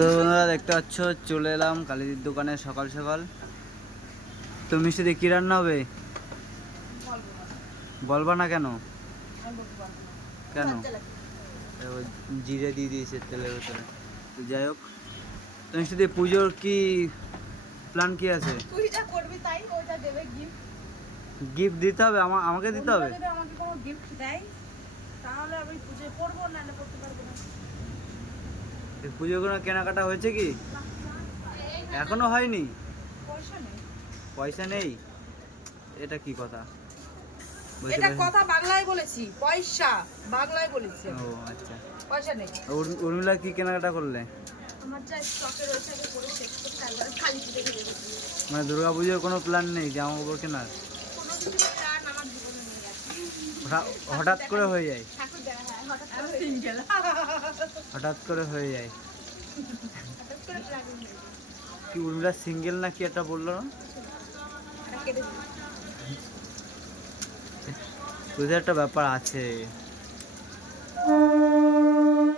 তো বন্ধুরা দেখতে পাচ্ছ চলে এলাম কালীদির দোকানে সকাল সকাল। তো মিষ্টি দিয়ে কী রান্না হবে? বলবা না কেন? কেন? জিরে দিয়ে দিয়েছে তেলের ভেতরে। তো যাই হোক তো মিষ্টি দিয়ে পুজোর কি প্ল্যান কি আছে? তুই যা করবি তাই ওটা দেবে গিফট গিফট দিতে হবে আমা- আমাকে দিতে হবে? আমাকে কোনো গিফট দেয় তাহলে আমি পারব না পুজোর কোনো কেনাকাটা হয়েছে কি? এখনও হয়নি? পয়সা নেই। পয়সা নেই? এটা কি কথা? এটা কথা বাংলায় বলেছি পয়সা বাংলায় বলেছি। ও আচ্ছা। পয়সা নেই। উর্মিলা কি কেনাকাটা করলে? আমার যা স্টকে রয়েছে আগে করে শেষ করতে একবারে খালি মানে দুর্গা পুজোর কোনো প্ল্যান নেই জামা কাপড় কেনার কোনো কিছু প্ল্যান আমার জীবনে নেই আছে হঠাৎ করে হয়ে যায়। হঠাৎ করে হয়ে যায়। কি উর্মিলা সিঙ্গেল না কি একটা বলল না? বুঝে একটা ব্যাপার আছে।